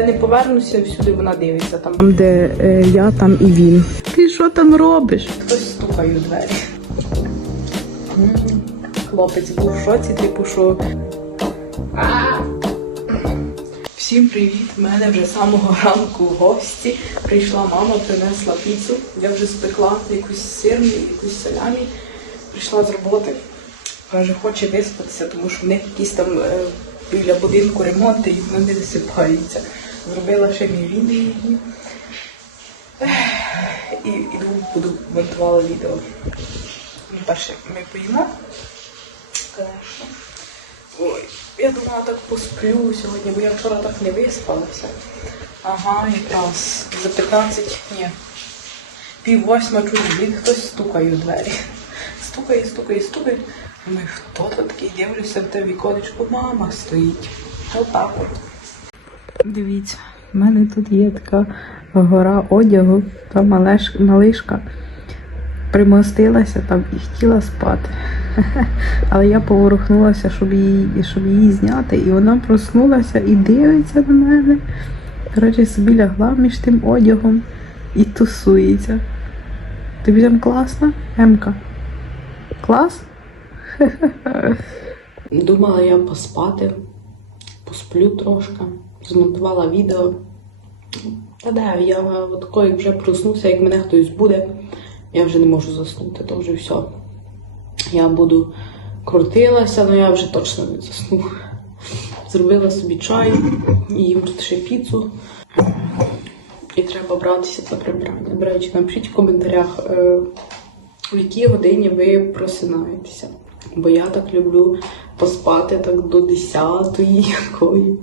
де не повернуся, всюди вона дивиться. Там, де е, я, там і він. Ти що там робиш? Хтось стукає у двері. М, Хлопець був в шоці, типу, що. Всім привіт! У мене вже з самого ранку в гості. Прийшла мама, принесла піцу. Я вже спекла якусь сирну, якусь салямі. Прийшла з роботи. Каже, хоче виспатися, тому що в них якісь там е, біля будинку ремонти і вони висипаються. Зробила ще мій відео її. І іду, буду монтувала відео. Перше ми поїмо. Ой, я думала так посплю сьогодні, бо я вчора так не виспалася. Ага, якраз за 15, ні. Пів восьма чую, блін, хтось стукає у двері. Стукає, стукає, стукає. Думаю, хто тут такий? Дивлюся в те віконечко, мама стоїть. Отак от. Дивіться, в мене тут є така гора одягу, та малеш, малишка примостилася там і хотіла спати. Але я поворухнулася, щоб її, щоб її зняти, і вона проснулася і дивиться на мене. Коротше, собі лягла між тим одягом і тусується. Тобі там класно, Емка? Клас? Думала я поспати, посплю трошки, змонтувала відео. Та де, я от як вже проснуся, як мене хтось буде, я вже не можу заснути, то вже все. Я буду крутилася, але я вже точно не засну. Зробила собі чай, і їм ще піцу. І треба братися за прибрання. До речі, напишіть в коментарях, е, в якій годині ви просинаєтеся. Бо я так люблю поспати так до 10-ї якої,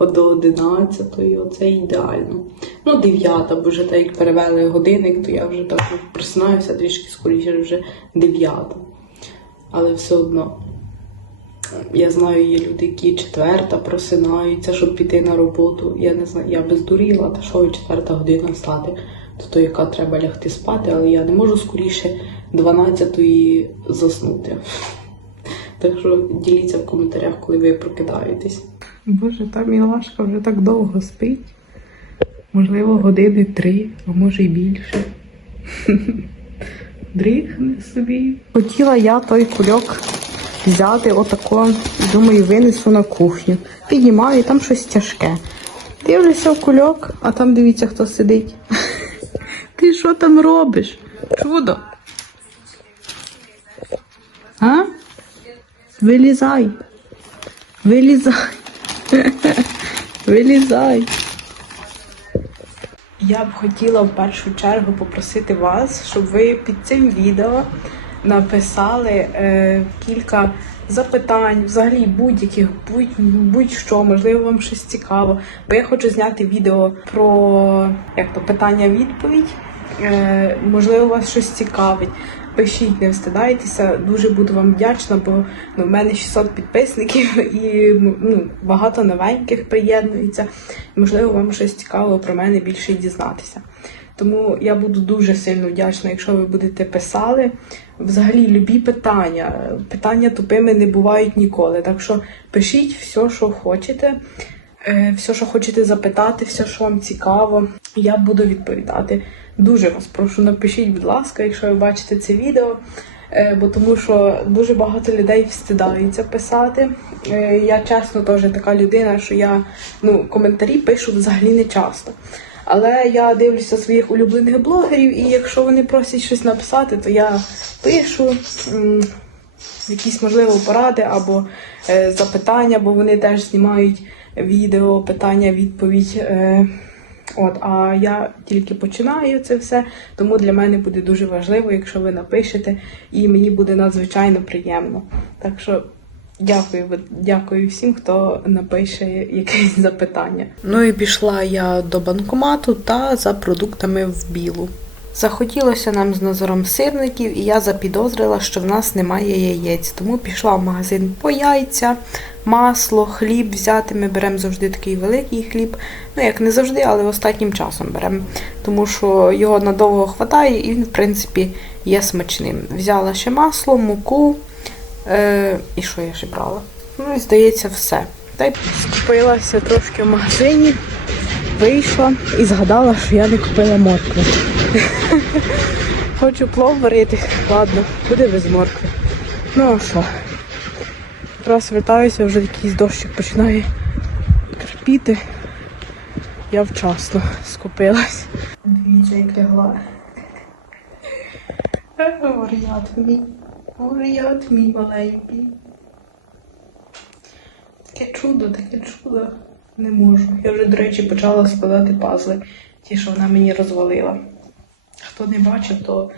до 11-ї, оце ідеально. Ну, 9, бо вже так як перевели годинник, то я вже так просинаюся трішки скоріше, вже 9. Але все одно. Я знаю, є люди, які четверта просинаються, щоб піти на роботу. Я не знаю, я би здуріла, та що четверта година стати, то, то яка треба лягти спати, але я не можу скоріше 12-ї заснути. Так що діліться в коментарях, коли ви прокидаєтесь. Боже, та мілашка вже так довго спить. Можливо, години три, а може й більше. Дрихне собі. Хотіла я той кульок взяти отако, думаю, винесу на кухню. Піднімаю, там щось тяжке. Дивлюся в кульок, а там дивіться, хто сидить. Ти що там робиш? Чудо. А? Вилізай. Вилізай. Вилізай. Я б хотіла в першу чергу попросити вас, щоб ви під цим відео написали е, кілька запитань, взагалі будь-яких, будь- будь-що, можливо, вам щось цікаво. Бо я хочу зняти відео про як то питання-відповідь. Е, можливо, вас щось цікавить. Пишіть, не встидайтеся, дуже буду вам вдячна, бо ну, в мене 600 підписників і ну, багато новеньких приєднується. Можливо, вам щось цікавого про мене більше дізнатися. Тому я буду дуже сильно вдячна, якщо ви будете писали. Взагалі, любі питання. Питання тупими не бувають ніколи. Так що пишіть все, що хочете, е, все, що хочете запитати, все, що вам цікаво. Я буду відповідати. Дуже вас прошу, напишіть, будь ласка, якщо ви бачите це відео. Е, Бо тому що дуже багато людей встидаються писати. Е, Я чесно теж така людина, що я ну, коментарі пишу взагалі не часто. Але я дивлюся своїх улюблених блогерів, і якщо вони просять щось написати, то я пишу якісь можливо поради або е, запитання, бо вони теж знімають відео, питання, відповідь. От, а я тільки починаю це все, тому для мене буде дуже важливо, якщо ви напишете, і мені буде надзвичайно приємно. Так що дякую, дякую всім, хто напише якесь запитання. Ну і пішла я до банкомату та за продуктами в білу. Захотілося нам з Назаром сирників, і я запідозрила, що в нас немає яєць. Тому пішла в магазин по яйця, масло, хліб взяти. Ми беремо завжди такий великий хліб. Ну, як не завжди, але останнім часом беремо. Тому що його надовго хватає і він, в принципі, є смачним. Взяла ще масло, муку. Е, і що я ще брала? Ну і здається, все. Та й скупилася трошки в магазині. вийшла і згадала, що я не купила моркву. Хочу плов варити. Ладно, буде без моркви. Ну а що? Якраз вертаюся, вже якийсь дощик починає терпіти. Я вчасно скупилась. Дивіться, як лягла. Варіат мій. Варіат мій маленький. Таке чудо, таке чудо. Не можу. Я вже, до речі, почала складати пазли, ті, що вона мені розвалила. Хто не бачив, то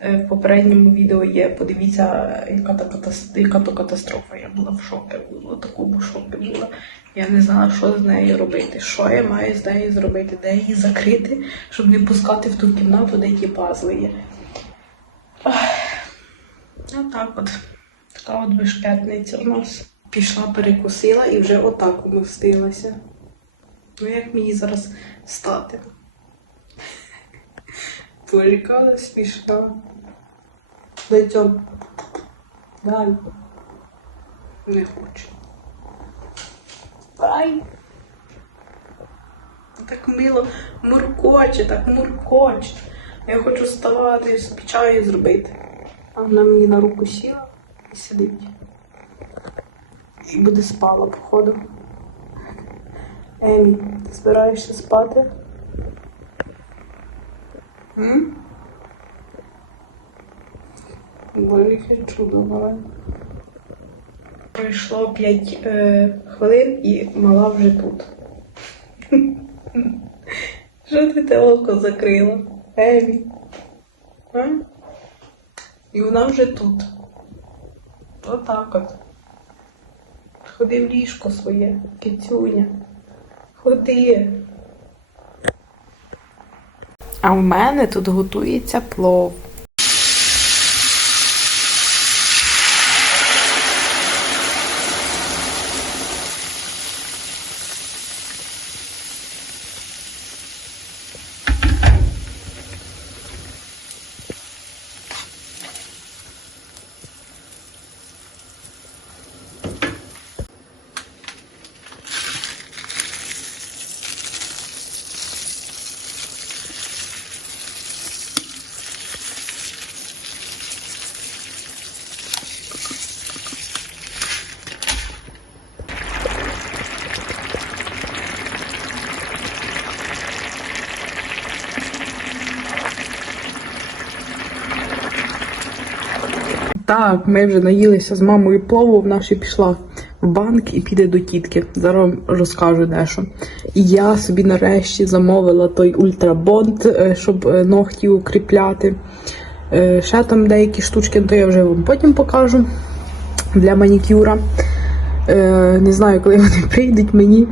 е, в попередньому відео є. Подивіться, яка, та катас- яка то катастрофа. Я була в шокі, була такому шокі була. Я не знала, що з нею робити. Що я маю з нею зробити, де її закрити, щоб не пускати в ту кімнату, де ті пазли є. Отак от. Така от бешкетниця у нас. Пішла, перекусила і вже отак умостилася. Ну як мені зараз встати? Вона смішна. Цьому. Дай. Не хочу. Ай. Так мило муркоче, так муркоче. Я хочу вставати, собі чаю зробити. А вона мені на руку сіла і сидить. І буде спала, походу. Емі, ти збираєшся спати? Яке чудо мала. Пройшло 5 е, хвилин і мала вже тут. Що ти те око закрила? Емі? А? І вона вже тут. Отак от. Ходи в ліжко своє, кицюня. Ходи. А в мене тут готується плов. Так, ми вже наїлися з мамою плову, вона ще пішла в банк і піде до тітки. Зараз розкажу дещо. І я собі нарешті замовила той ультрабонд, е, щоб е, ногті укріпляти. Е, Ще там деякі штучки, то я вже вам потім покажу для манікюра. Не знаю, коли вони прийдуть мені,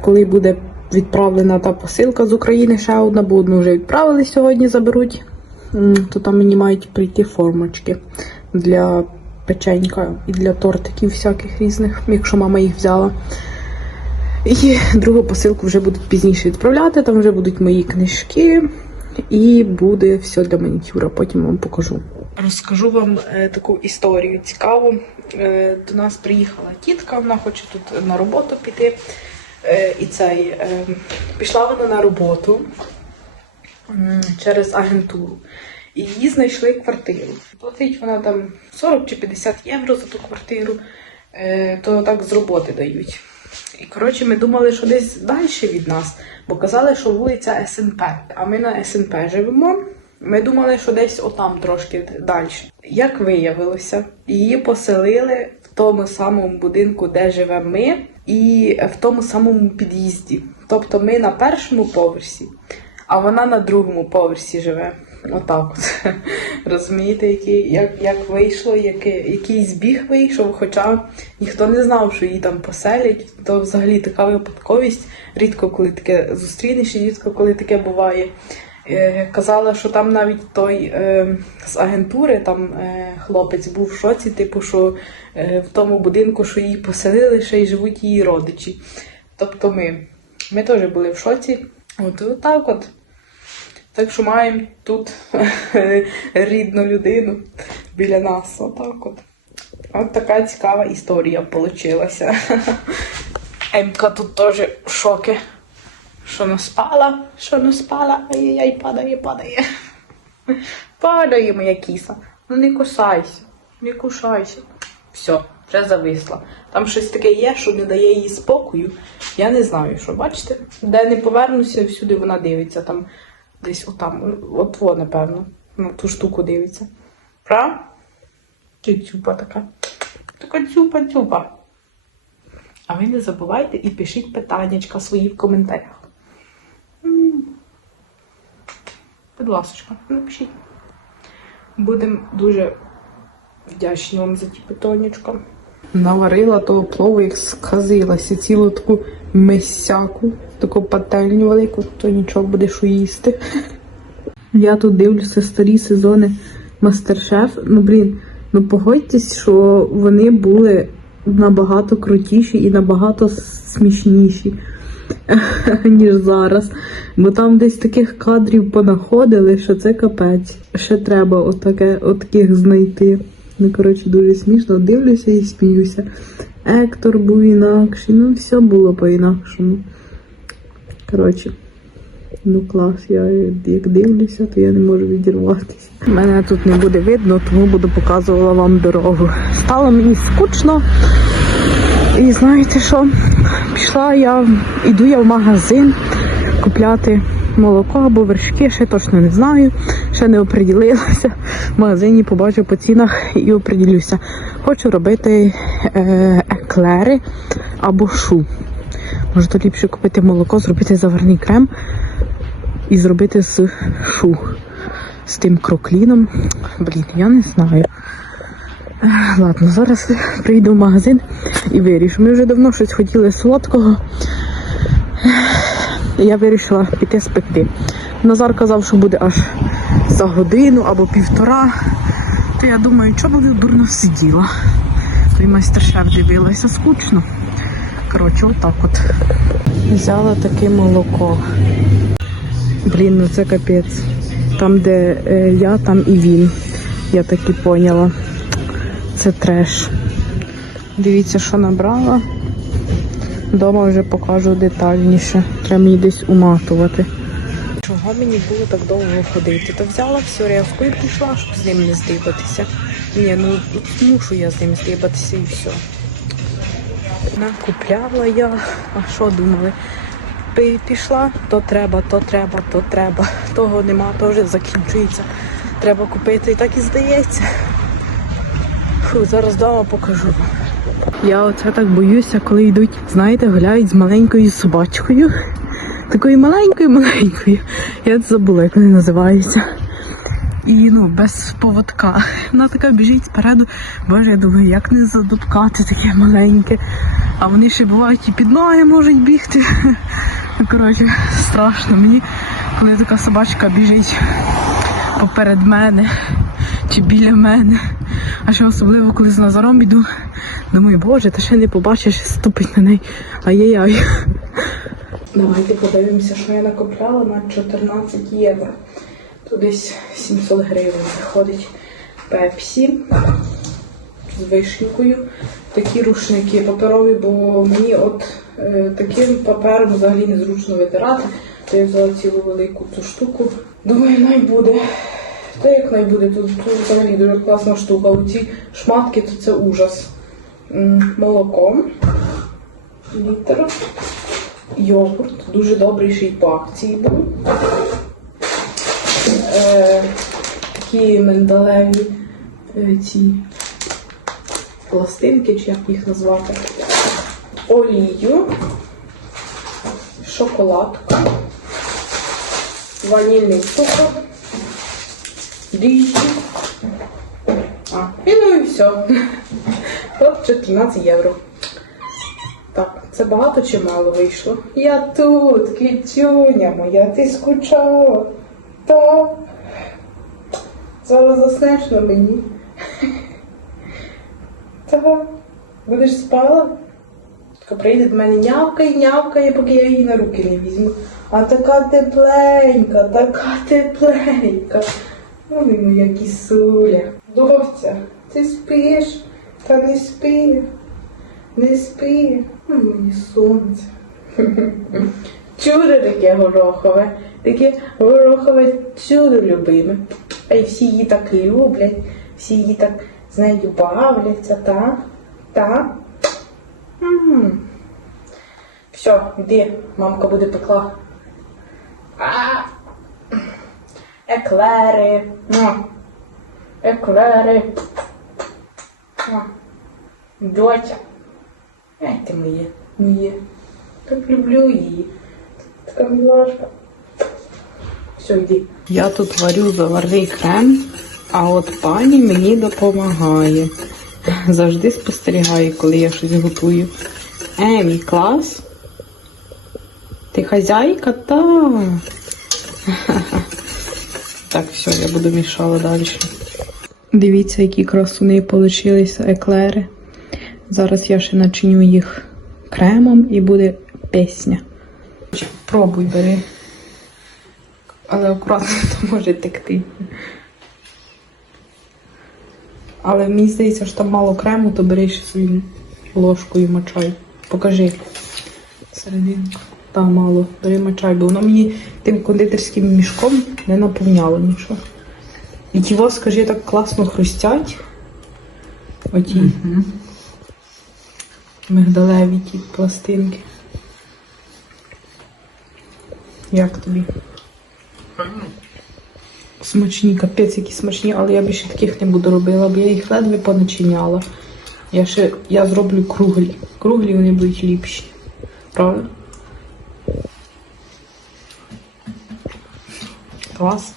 коли буде відправлена та посилка з України ще одна, бо одну вже відправили сьогодні, заберуть. То там мені мають прийти формочки для печенька і для тортиків всяких різних, якщо мама їх взяла. І другу посилку вже будуть пізніше відправляти, там вже будуть мої книжки і буде все для манікюра. Потім вам покажу. Розкажу вам е, таку історію цікаву. Е, до нас приїхала тітка, вона хоче тут на роботу піти. Е, і цей, пішла вона на роботу через агентуру. І її знайшли квартиру. Платить вона там 40 чи 50 євро за ту квартиру, е, то так з роботи дають. І коротше, ми думали, що десь далі від нас, бо казали, що вулиця СНП, а ми на СНП живемо. Ми думали, що десь отам трошки далі. Як виявилося, її поселили в тому самому будинку, де живемо ми, і в тому самому під'їзді. Тобто ми на першому поверсі, а вона на другому поверсі живе. Отак от. Розумієте, який, як, як вийшло, який, який збіг вийшов, хоча ніхто не знав, що її там поселять. То взагалі така випадковість. Рідко коли таке зустрінеш, рідко коли таке буває. Е, Казала, що там навіть той е, з агентури, там е, хлопець був в шоці, типу, що е, в тому будинку, що її поселили, ще й живуть її родичі. Тобто ми. Ми теж були в шоці. От отак от. Так що маємо тут рідну людину біля нас. Отак от. От така цікава історія вийшла. Емка тут теж в шокі. Що не спала, що не спала, ай-яй, падає, падає. Падає моя кіса. Ну не кусайся, не кусайся. Все, вже зависла. Там щось таке є, що не дає їй спокою. Я не знаю, що бачите, де не повернуся, всюди вона дивиться. Там десь отам, от во, напевно, на ту штуку дивиться. Правда? Чи цюпа така? Така цюпа-цюпа. А ви не забувайте і пишіть питаннячка свої в коментарях. Будь ласка, напишіть. Будемо дуже вдячні вам за ті питаннячка. Наварила того плову, як сказилася, цілу таку месяку, таку пательню велику, то нічого будеш їсти. Я тут дивлюся старі сезони Мастер-Шеф. Ну, блін, ну погодьтесь, що вони були набагато крутіші і набагато смішніші, ніж зараз. Бо там десь таких кадрів понаходили, що це капець. Ще треба отаке, отаких знайти. Ну, коротше, дуже смішно. Дивлюся і сміюся. Ектор був інакший, ну все було по-інакшому. Коротше. Ну клас, я як дивлюся, то я не можу відірватися. Мене тут не буде видно, тому буду показувала вам дорогу. Стало мені скучно. І знаєте що? Пішла я, іду я в магазин купляти молоко або вершки, ще точно не знаю, ще не оприділилася. В магазині побачу по цінах і оприділюся. Хочу робити е, еклери або шу. Може, то ліпше купити молоко, зробити заварний крем і зробити з шу. З тим крокліном. Блін, я не знаю. Ладно, зараз прийду в магазин і вирішу. Ми вже давно щось хотіли солодкого. Я вирішила піти спекти. Назар казав, що буде аж за годину або півтора. То я думаю, що буде дурно сиділа. Той майстер-шеф дивилася скучно. Коротше, отак от. Взяла таке молоко. Блін, ну це капець. Там, де е, я, там і він. Я так і поняла. Це треш. Дивіться, що набрала. Дома вже покажу детальніше. Треба мені десь уматувати. Чого мені було так довго ходити? То взяла всю ревку і пішла, щоб з ним не здибатися. Ні, ну мушу я з ним здибатися і все. Накупляла я. А що думали? Пішла, то треба, то треба, то треба. Того нема, то вже закінчується. Треба купити і так і здається. Фу, зараз вдома покажу. Я оце так боюся, коли йдуть, знаєте, гуляють з маленькою собачкою. Такою маленькою, маленькою. Я забула, як вони називаються. І ну, без поводка. Вона така біжить спереду. Боже, я думаю, як не задупкати таке маленьке. А вони ще бувають і під ноги можуть бігти. Ну, коротше, страшно мені, коли така собачка біжить поперед мене чи біля мене. А ще особливо, коли з Назаром іду, думаю, боже, та ще не побачиш, ступить на неї. Ай-яй-яй. Давайте подивимося, що я накопляла на 14 євро. Тут десь 700 гривень виходить пепсі з вишенькою. Такі рушники паперові, бо мені от е, таким папером взагалі незручно витирати. То я взяла цілу велику цю штуку. Думаю, най буде. Та як най буде, тут, тут взагалі дуже класна штука. Оці шматки то це ужас. Молоко. Літр. Йогурт. Дуже добрий ще й по акції був. Е, такі миндалеві е, ці пластинки, чи як їх назвати, олію, шоколадка, ванільний цукор, дріжджі. А, і ну і все. От 14 євро. Так, це багато чи мало вийшло? Я тут, квітюня моя, ти скучала. Так. Зараз заснеш на мені. Так. Будеш спала? Така прийде до мене нявкає, нявкає, поки я її на руки не візьму. А така тепленька, така тепленька. Ой, моя кісуля. Доця, ти спиш? Та не спи. Не спи. Моє сонце. Чудо таке горохове, таке горохове чудо любиме. А й всі її так люблять, всі її так з нею бавляться, та? Та? Все, йди, мамка буде пекла. А! Еклери. Ну. Еклери. А. Доча. Ти моє, моє. Так люблю її. Така милашка. Все, йди. Я тут варю заварний крем, а от пані мені допомагає. Завжди спостерігає, коли я щось готую. Емі, клас. Ти хазяйка? Так. Так, все, я буду мішала далі. Дивіться, які красуни получилися еклери. Зараз я ще начиню їх кремом і буде пісня. Пробуй бери. Але акуратно то може текти. Але мені здається, що там мало крему, то бери ще собі ложкою мочай. Покажи серединку. Там мало, бери мочай, бо воно мені тим кондитерським мішком не наповняло нічого. І ті во, скажи, так класно хрустять. Оті мигдалеві ті пластинки. Як тобі? Смачні, капець, які смачні, але я більше таких не буду робила, бо я їх ледве поначиняла. Я ще я зроблю круглі. Круглі вони будуть ліпші. Правда? Клас.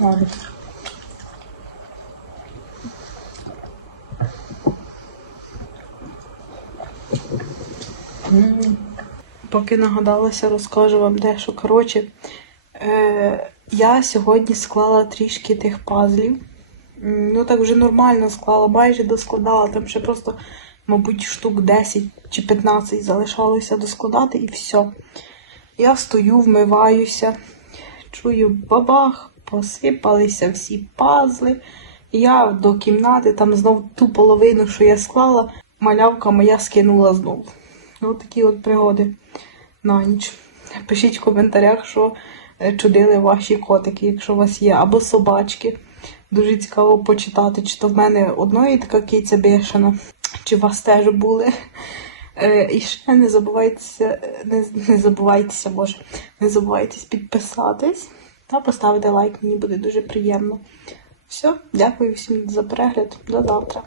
Ладно. Поки нагадалася, розкажу вам дещо. Коротше, е, я сьогодні склала трішки тих пазлів. Ну так вже нормально склала, майже доскладала. Там ще просто, мабуть, штук 10 чи 15 залишалося доскладати і все. Я стою, вмиваюся, чую бабах, посипалися всі пазли. Я до кімнати, там знов ту половину, що я склала, малявка моя скинула знову. Ось такі от пригоди на ніч. Пишіть в коментарях, що е, чудили ваші котики, якщо у вас є, або собачки. Дуже цікаво почитати, чи то в мене одної така киця бешена, чи у вас теж були. Е, І ще не забувайтеся, не, не забувайтеся, боже, не забувайтесь підписатись та поставити лайк, мені буде дуже приємно. Все, дякую всім за перегляд. До завтра.